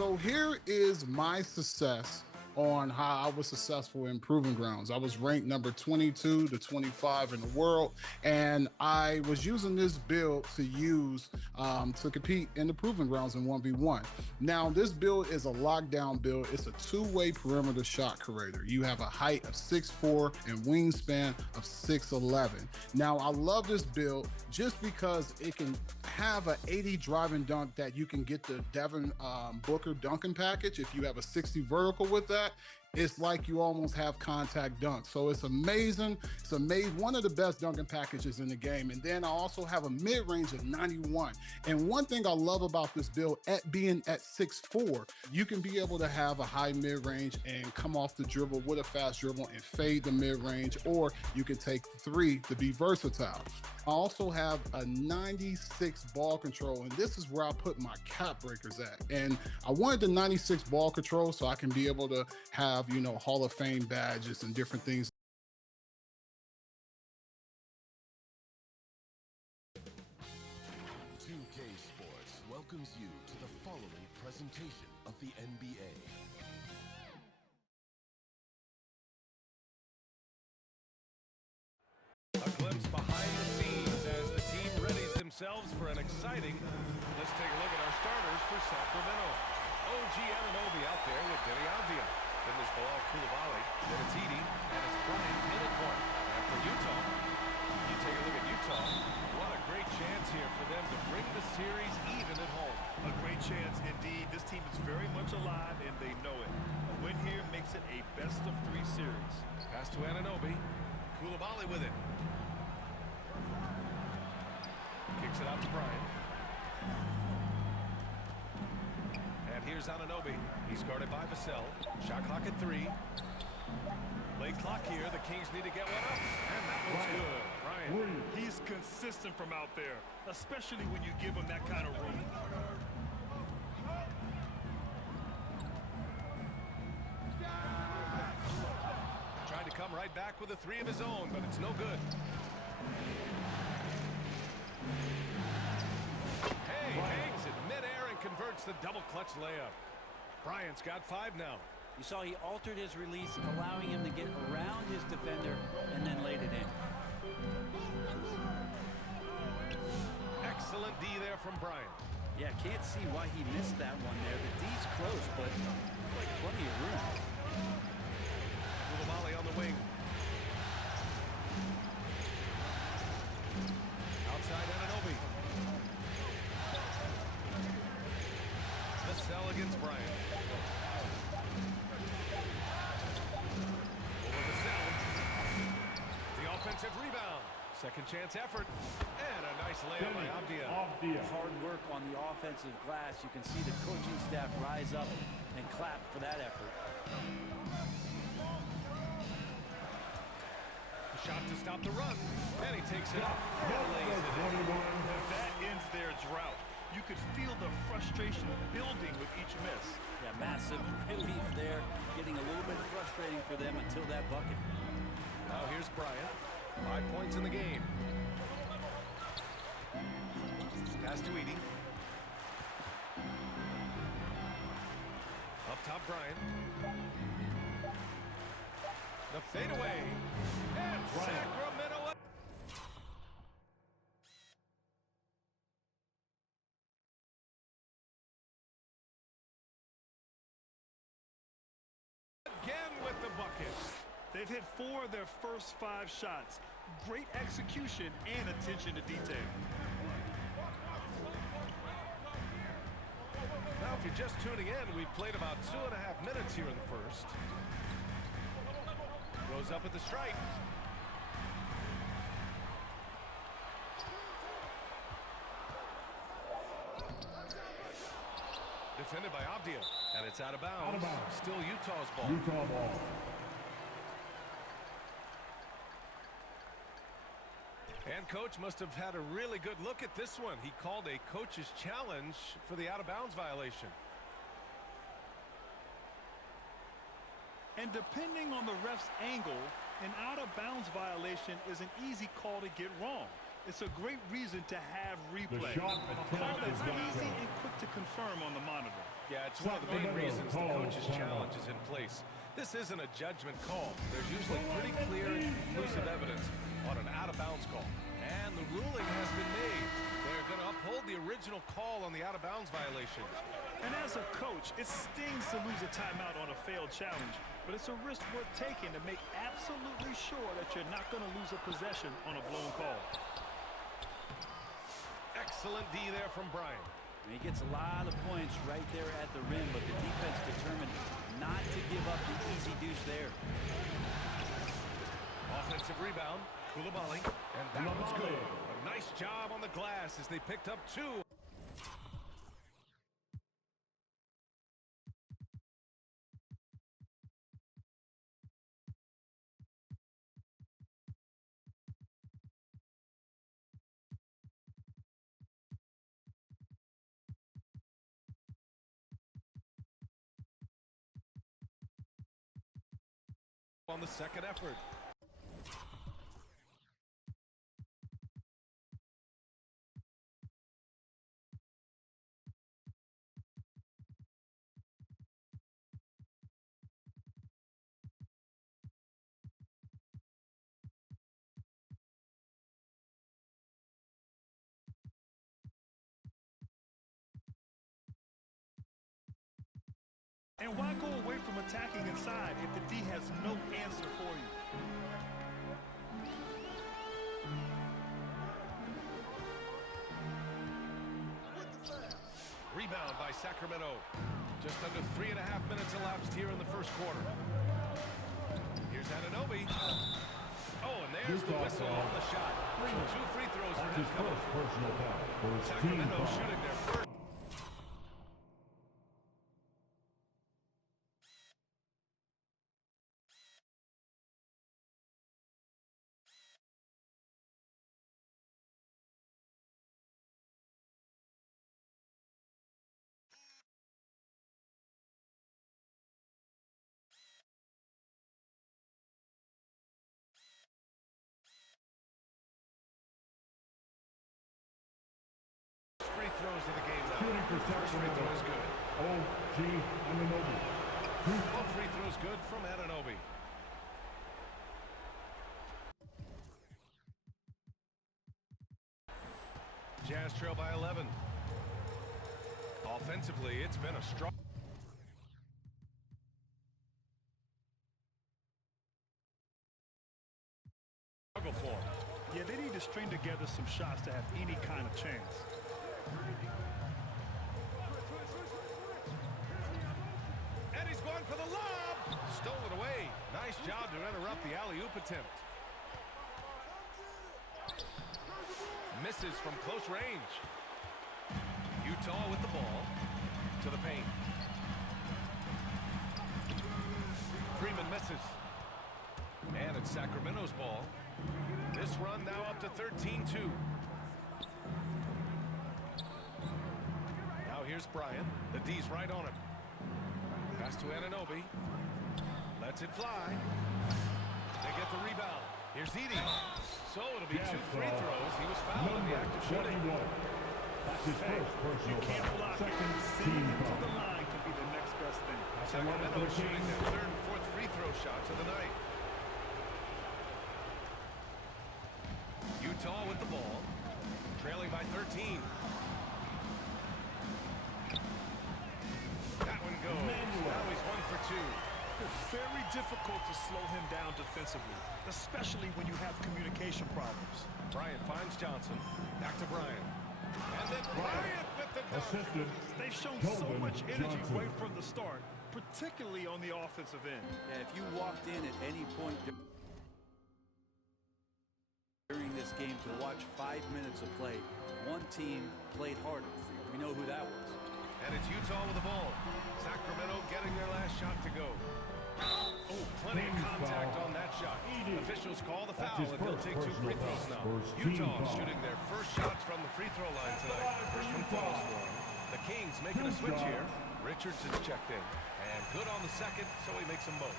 So here is my success on how I was successful in Proving Grounds. I was ranked number 22 to 25 in the world, and I was using this build to compete in the Proving Grounds in 1v1. Now, this build is a lockdown build. It's a two-way perimeter shot creator. You have a height of 6'4" and wingspan of 6'11". Now, I love this build just because it can have an 80 drive and dunk that you can get the Devin Booker dunking package. If you have a 60 vertical with that, it's like you almost have contact dunk. So it's amazing. It's amazing. One of the best dunking packages in the game. And then I also have a mid-range of 91. And one thing I love about this build, at being at 6'4", you can be able to have a high mid-range and come off the dribble with a fast dribble and fade the mid-range, or you can take three to be versatile. I also have a 96 ball control, and this is where I put my cap breakers at. And I wanted the 96 ball control so I can be able to have, Hall of Fame badges and different things. 2K Sports welcomes you to the following presentation of the NBA. A glimpse behind the scenes as the team readies themselves for an exciting. Let's take a look at our starters for Sacramento. OG Anunoby out there with Deni Avdija. Then there's Bilal Coulibaly. Then it's Edey. And it's Bryant in the corner. And for Utah, you take a look at Utah. What a great chance here for them to bring the series even at home. A great chance indeed. This team is very much alive and they know it. A win here makes it a best-of-3 series. Pass to Anunoby. Coulibaly with it. Kicks it out to Bryant. And here's Anunoby. He's guarded by Vassell. Shot clock at 3. Late clock here. The Kings need to get one up. And that one's good. Bryant. He's consistent from out there, especially when you give him that kind of room. Tried to come right back with a 3 of his own, but it's no good. Hey, hangs it midair and converts the double clutch layup. Bryant's got 5 now. You saw he altered his release, allowing him to get around his defender and then laid it in. Excellent D there from Bryant. Yeah, can't see why he missed that one there. The D's close, but like plenty of room. Coulibaly on the wing. Outside Anunoby. Vassell against Bryant. Over Vassell. The offensive rebound. Second chance effort. And a nice layup by Avdija. Hard work on the offensive glass. You can see the coaching staff rise up and clap for that effort. Shot to stop the run. And he takes it up and lays it in. That ends their drought. You could feel the frustration building with each miss. Yeah, massive relief there. Getting a little bit frustrating for them until that bucket. Now here's Bryant. 5 points in the game. Pass to Edey. Up top, Bryant. The fadeaway. And Sacramento. Again with the bucket. They've hit 4 of their first 5 shots. Great execution and attention to detail. Now, if you're just tuning in, we've played about 2.5 minutes here in the first. Goes up at the stripe. Defended by Avdija. And it's out of bounds. Still Utah's ball. Utah ball. And coach must have had a really good look at this one. He called a coach's challenge for the out-of-bounds violation. And depending on the ref's angle, an out-of-bounds violation is an easy call to get wrong. It's a great reason to have replay. The shot A call that's easy and quick to confirm on the monitor. Yeah, it's one of the main reasons the coach's challenge is in place. This isn't a judgment call. There's usually pretty clear and conclusive evidence on an out-of-bounds call. And the ruling has been made. They're going to uphold the original call on the out-of-bounds violation. And as a coach, it stings to lose a timeout on a failed challenge, but it's a risk worth taking to make absolutely sure that you're not going to lose a possession on a blown call. Excellent D there from Bryant. And he gets a lot of points right there at the rim, but the defense determined not to give up the easy deuce there. Offensive rebound, Koulibaly, and that one's good. A nice job on the glass as they picked up two. On the second effort. And why go away from attacking inside if the D has no answer for you? Rebound by Sacramento. Just under 3.5 minutes elapsed here in the first quarter. Here's Anunoby. Oh, and there's the whistle on the shot. So 2 free throws for him coming. Sacramento shooting their first. Free throws of the game now. First free throw is good. OG Anunoby. All free throws good from Anunoby. Jazz trail by 11. Offensively, it's been a strong. Struggle for him. Yeah, they need to string together some shots to have any kind of chance. And he's going for the lob. Stole it away. Nice job to interrupt the alley-oop attempt. Misses from close range. Utah with the ball. To the paint. Freeman misses. And it's Sacramento's ball. This run now up to 13-2. Now here's Bryant. The D's right on him. Pass to Anunoby. Lets it fly. They get the rebound. Here's Edey. So it'll be 2 free throws. He was fouled in the act of shooting. That's his first personal You can't foul. block it. Second Sending team him to foul. the line can be the next best thing. Sacramento shooting their 3rd and 4th free throw shots of the night. Utah with the ball. Trailing by 13. That one goes. Now he's 1 for 2. It's very difficult to slow him down defensively, especially when you have communication problems. Bryant finds Johnson. Back to Bryant. And then Bryant with the dunk. Assistant. They've shown so Kelvin much energy Johnson. right from the start, particularly on the offensive end. Yeah, if you walked in at any point during this game to watch 5 minutes of play, one team played harder. We know who that was. And it's Utah with the ball. Sacramento getting their last shot to go. Oh, plenty of contact on that shot. Officials call the foul, and he'll take 2 free throws now. Utah shooting their first shots from the free throw line tonight. First one falls for him. The Kings making a switch here. Richardson's checked in. And good on the second, so he makes them both.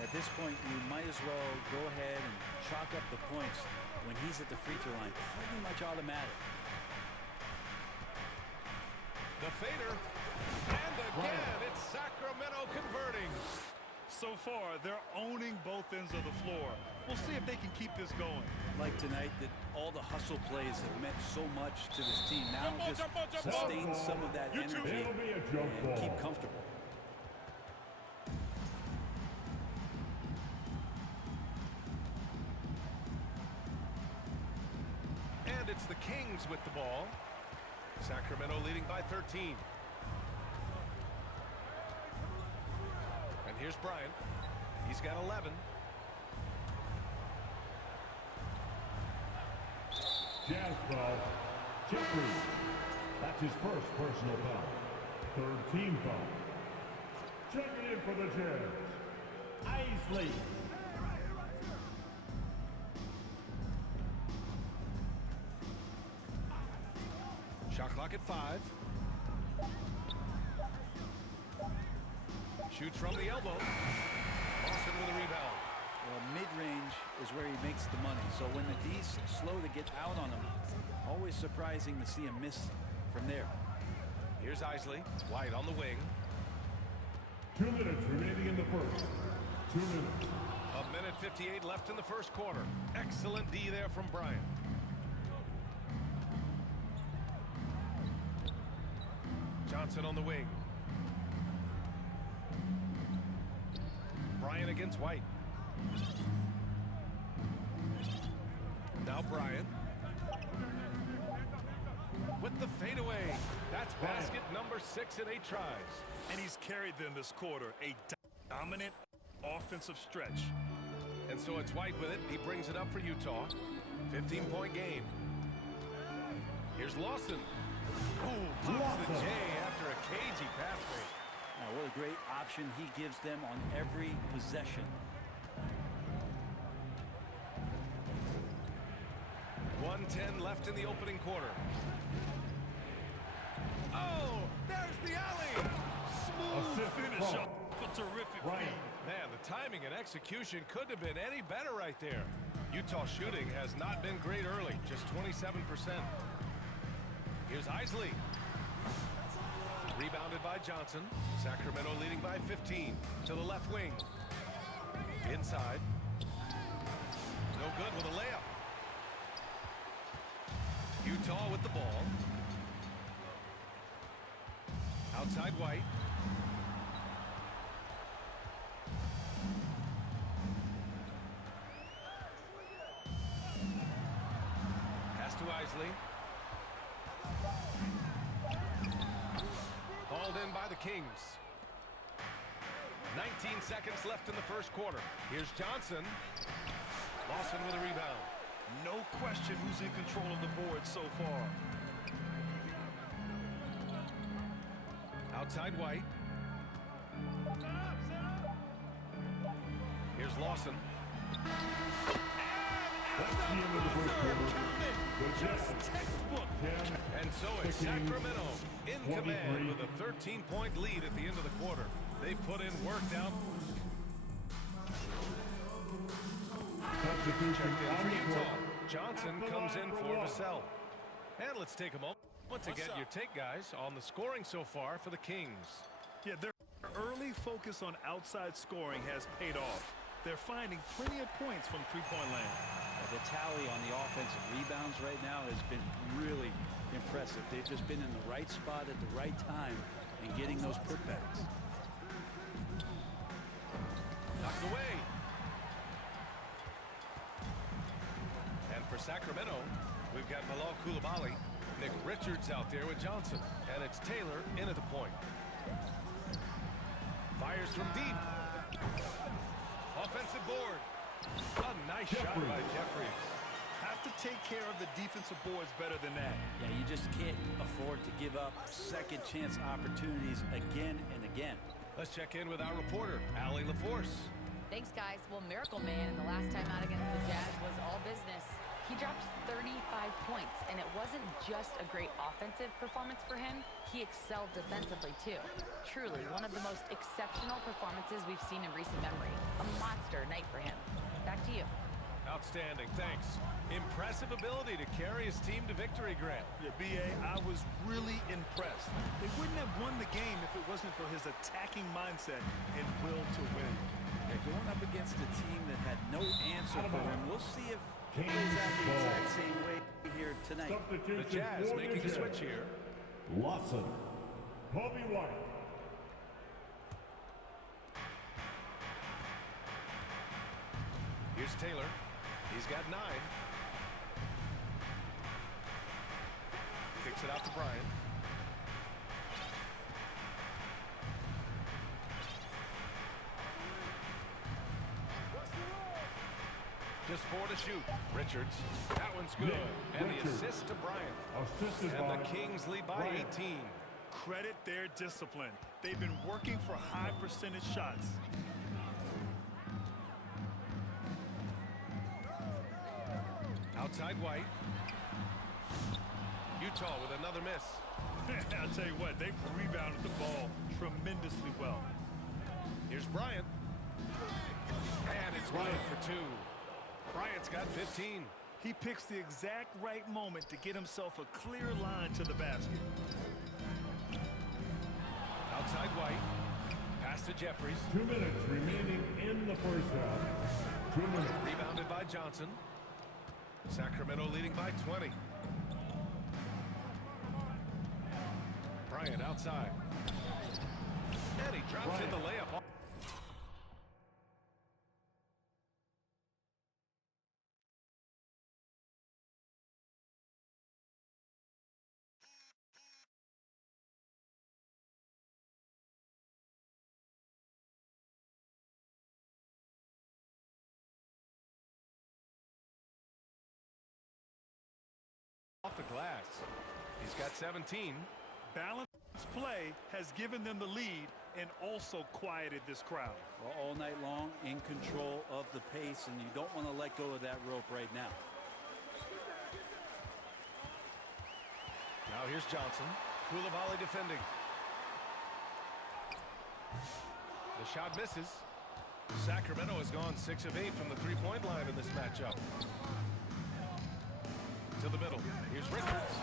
At this point, you might as well go ahead and chalk up the points when he's at the free throw line. Pretty much automatic. The fader. And a again. It's Sacramento converting. So far, they're owning both ends of the floor. We'll see if they can keep this going. Like tonight, that all the hustle plays have meant so much to this team. Now just sustain some of that energy It'll be a jump and ball. keep comfortable. And it's the Kings with the ball. Sacramento leading by 13. And here's Bryant. He's got 11. Jazz foul. Jeffries. That's his first personal foul. Third team foul. Checking in for the Jazz. Isley. Shot clock at 5. Shoots from the elbow. Boston with a rebound. Well, mid-range is where he makes the money. So when the D's slow to get out on him, always surprising to see him miss from there. Here's Isley. White on the wing. 2 minutes remaining in the first. 2 minutes. A minute 58 left in the first quarter. Excellent D there from Bryant. Johnson on the wing. Bryant against White. Now Bryant. With the fadeaway. That's basket number 6 in 8 tries. And he's carried them this quarter. A dominant offensive stretch. And so it's White with it. He brings it up for Utah. 15-point game. Here's Lawson. Ooh, pops the J after a cagey pass fake. Now, what a great option he gives them on every possession. 1:10 left in the opening quarter. Oh, there's the alley. Smooth Assist finish from up. A terrific Bryant. feed. Man, the timing and execution couldn't have been any better right there. Utah shooting has not been great early, just 27%. Here's Isley. Rebounded by Johnson. Sacramento leading by 15 to the left wing. Inside. No good with a layup. Utah with the ball. Outside White. Pass to Isley. Hauled in by the Kings. 19 seconds left in the first quarter. Here's Johnson. Lawson with a rebound. No question who's in control of the board so far. Outside White. Here's Lawson. That's the end of the first quarter. The Jazz. Textbook. 10. And so it's Sacramento in command with a 13-point lead at the end of the quarter. They put in work down. Substitution Checked in on for the Utah. court. Johnson At the comes line in for for one. Vassell. And let's take a moment to get your take, guys, on the scoring so far for the Kings. Yeah, their early focus on outside scoring has paid off. They're finding plenty of points from three-point land. The tally on the offensive rebounds right now has been really impressive. They've just been in the right spot at the right time and getting those putbacks. Knocked away. And for Sacramento, we've got Bilal Coulibaly, Nick Richards out there with Johnson. And it's Taylor in at the point. Fires from deep. Offensive board. A nice shot by Jeffries. Have to take care of the defensive boards better than that. Yeah, you just can't afford to give up second chance opportunities again and again. Let's check in with our reporter, Allie LaForce. Thanks, guys. Well, Miracle Man in the last time out against the Jazz was all business. He dropped 35 points, and it wasn't just a great offensive performance for him. He excelled defensively, too. Truly, one of the most exceptional performances we've seen in recent memory. A monster night for him. Back to you. Outstanding, thanks. Impressive ability to carry his team to victory, Grant. Yeah, B.A., I was really impressed. They wouldn't have won the game if it wasn't for his attacking mindset and will to win. They're going up against a team that had no answer for him. We'll see if he plays out the exact same way here tonight. The Jazz making a switch here. Lawson, Kobe White. Here's Taylor. He's got 9. Kicks it out to Bryant. Just 4 to shoot. Richards. That one's good. And the assist to Bryant. Assisted And by the Kings lead by Bryant. 18. Credit their discipline. They've been working for high percentage shots. Outside White. Utah with another miss. I'll tell you what, they've rebounded the ball tremendously well. Here's Bryant. And it's good for 2. Bryant's got 15. He picks the exact right moment to get himself a clear line to the basket. Outside White. Pass to Jeffries. 2 minutes remaining in the first half. 2 minutes. Rebounded by Johnson. Sacramento leading by 20. Bryant outside. And he drops in the layup. Off the glass. He's got 17. Balanced play has given them the lead and also quieted this crowd. Well, all night long, in control of the pace, and you don't want to let go of that rope right now. Now here's Johnson. Koulibaly defending. The shot misses. Sacramento has gone 6 of 8 from the three-point line in this matchup. To the middle. Here's Richards.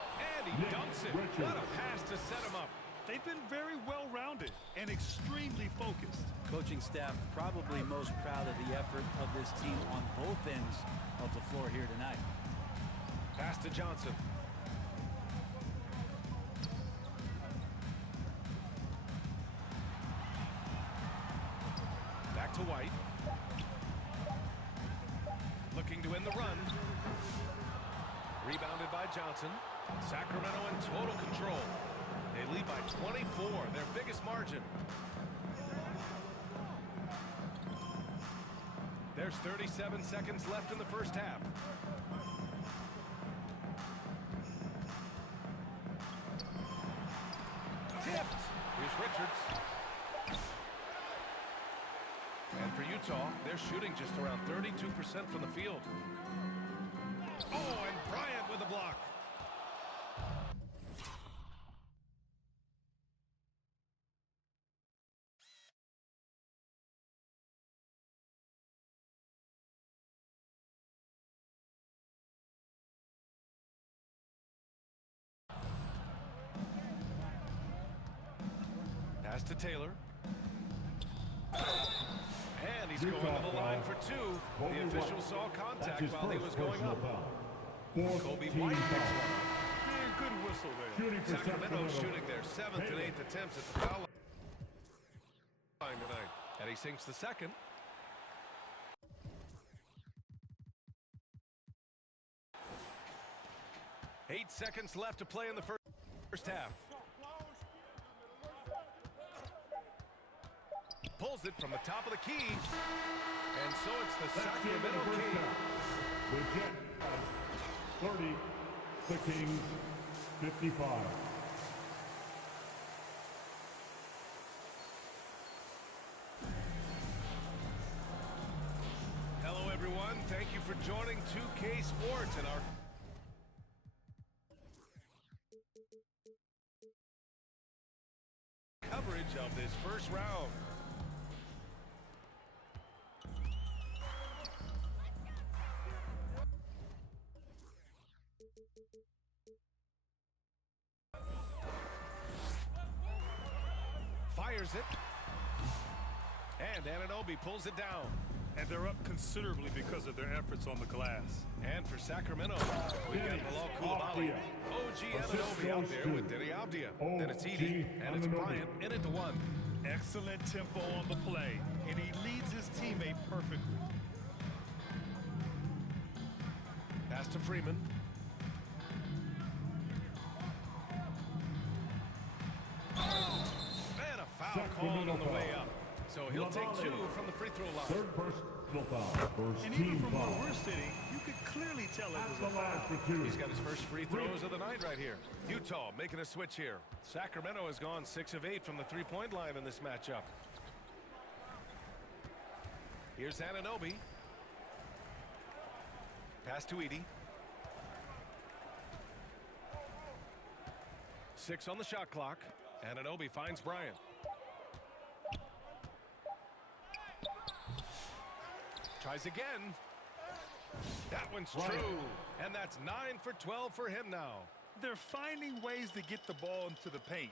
And he dunks it. What a pass to set him up. They've been very well-rounded and extremely focused. Coaching staff probably most proud of the effort of this team on both ends of the floor here tonight. Pass to Johnson. Back to White. Looking to win the run. Rebounded by Johnson. Sacramento in total control. They lead by 24, their biggest margin. There's 37 seconds left in the first half. Tipped. Here's Richards. And for Utah, they're shooting just around 32% from the field. Oh, and Bryant with a block. Pass to Taylor. And he's going to the line for 2. The official saw contact while he was going up. Kobe White picks one. Man, good whistle there. Sacramento shooting their 7th and 8th attempts at the foul line tonight. And he sinks the second. Eight seconds left to play in the first half. Pulls it from the top of the key. And so it's the Sacramento Kings. The Jazz 30, the Kings 55. Hello, everyone. Thank you for joining 2K Sports and our of this first round. Fires it. And Anunoby pulls it down. And they're up considerably because of their efforts on the glass. And for Sacramento, we got Bilal Coulibaly. OG Anunoby out there with Denny Avdia. Then it's Edey, and it's Bryant in it to one. Excellent tempo on the play, and he leads his teammate perfectly. Pass to Freeman. And a foul called on the way up. So he'll take 2 from the free throw line. Third personal foul. First And even team from foul. where we're sitting, you could clearly tell it That's was the a last foul. for 2. He's got his first free throws of the night right here. Utah making a switch here. Sacramento has gone 6 of 8 from the three-point line in this matchup. Here's Anunoby. Pass to Edey. 6 on the shot clock. Anunoby finds Bryant. Tries again. That one's true. And that's 9 for 12 for him now. They're finding ways to get the ball into the paint.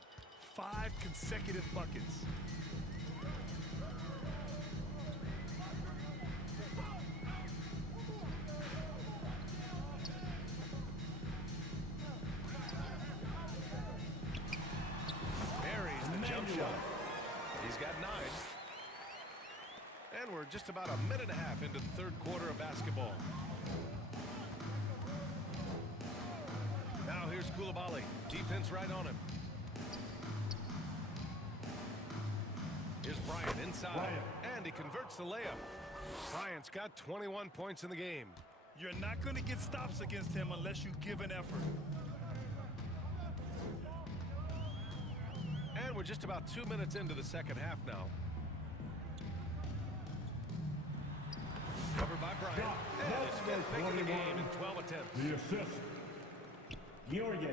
5 consecutive buckets. Buries the jump shot. He's got 9. And we're just about a minute and a half into the third quarter of basketball. Now here's Coulibaly. Defense right on him. Here's Bryant inside. And he converts the layup. Bryant's got 21 points in the game. You're not going to get stops against him unless you give an effort. And we're just about 2 minutes into the second half now. Covered by Bryant. And it's fifth pick in the game in 12 attempts. The assist. Georgie.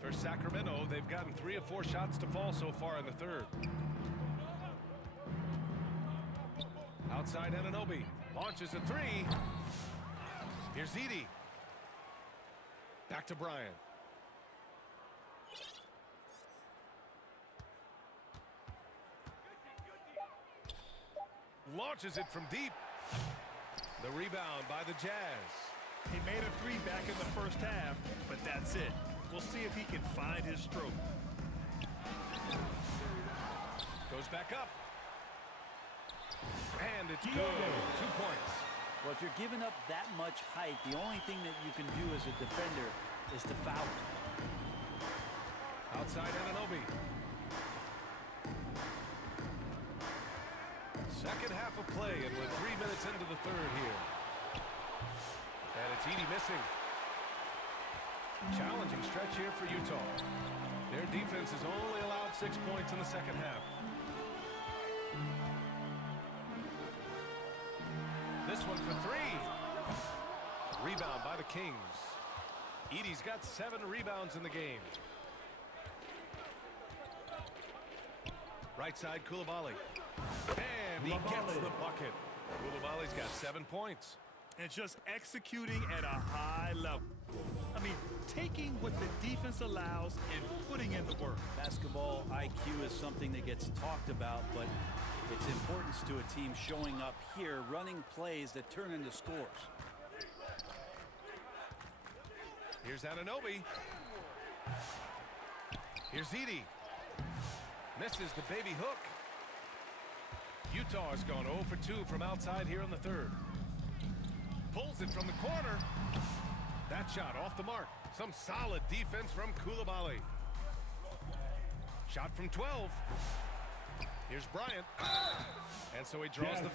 For Sacramento, they've gotten 3 of 4 shots to fall so far in the third. Outside Anunoby. Launches a 3. Here's Edey. Back to Bryant. Launches it from deep. The rebound by the Jazz. He made a 3 back in the first half, but that's it. We'll see if he can find his stroke. Goes back up. And it's good. 2 points. Well, if you're giving up that much height, the only thing that you can do as a defender is to foul. Outside Anunoby. Second half of play, and we're 3 minutes into the third here. And it's Edey missing. Challenging stretch here for Utah. Their defense has only allowed 6 points in the second half. This one for 3. Rebound by the Kings. Edey's got 7 rebounds in the game. Right side, Coulibaly. And he gets the bucket. Coulibaly's got 7 points. And just executing at a high level. I mean, taking what the defense allows and putting in the work. Basketball IQ is something that gets talked about, but its importance to a team showing up here, running plays that turn into scores. Here's Anunoby. Here's Edey. Misses the baby hook. Utah has gone 0 for 2 from outside here in the third. Pulls it from the corner. That shot off the mark. Some solid defense from Coulibaly. Shot from 12. Here's Bryant. And so he draws the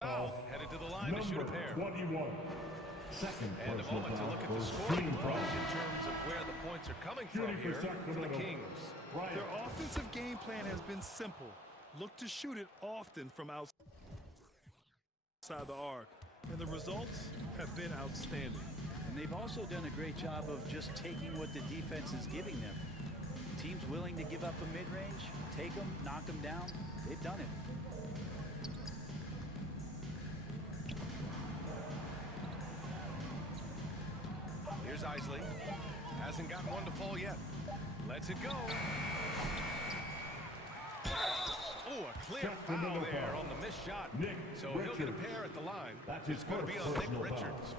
foul. Headed to the line to shoot a pair. 21. Second And a personal moment to foul look at the for scoring team foul. approach in terms of where the points are coming from Shooting for here for the Sacramento. Kings. Bryant. Their offensive game plan has been simple. Look to shoot it often from outside the arc. And the results have been outstanding. And they've also done a great job of just taking what the defense is giving them. Teams willing to give up a mid-range, take them, knock them down. They've done it. Here's Isley. Hasn't gotten one to fall yet. Lets it go. Oh, a clear foul there on the missed shot. Nick So he'll get a Richards. pair at the line. That's his It's going to be first on Nick personal foul. Richards.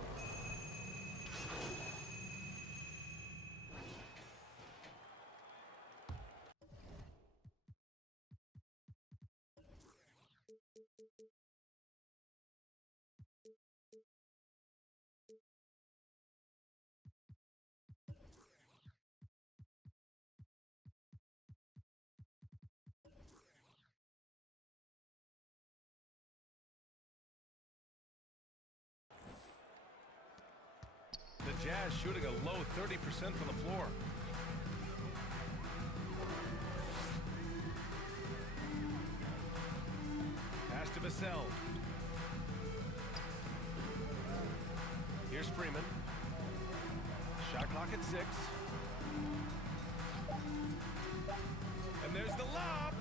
The Jazz shooting a low 30% from the floor. Pass to Vassell. Here's Freeman. Shot clock at 6. And there's the lob.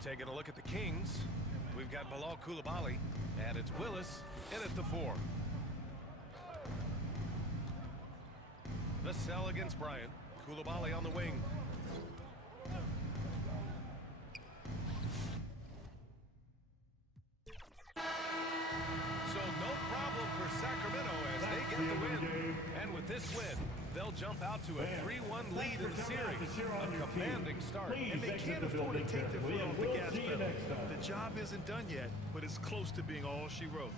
Taking a look at the Kings. We've got Bilal Coulibaly, and it's Willis in at the 4. Vassell against Bryant. Coulibaly on the wing. So no problem for Sacramento as they get the win. And with this win, they'll jump out to a 3-1 lead in the series. A commanding start. And they can't afford to take their foot off the gas pedal. The job isn't done yet, but it's close to being all she wrote.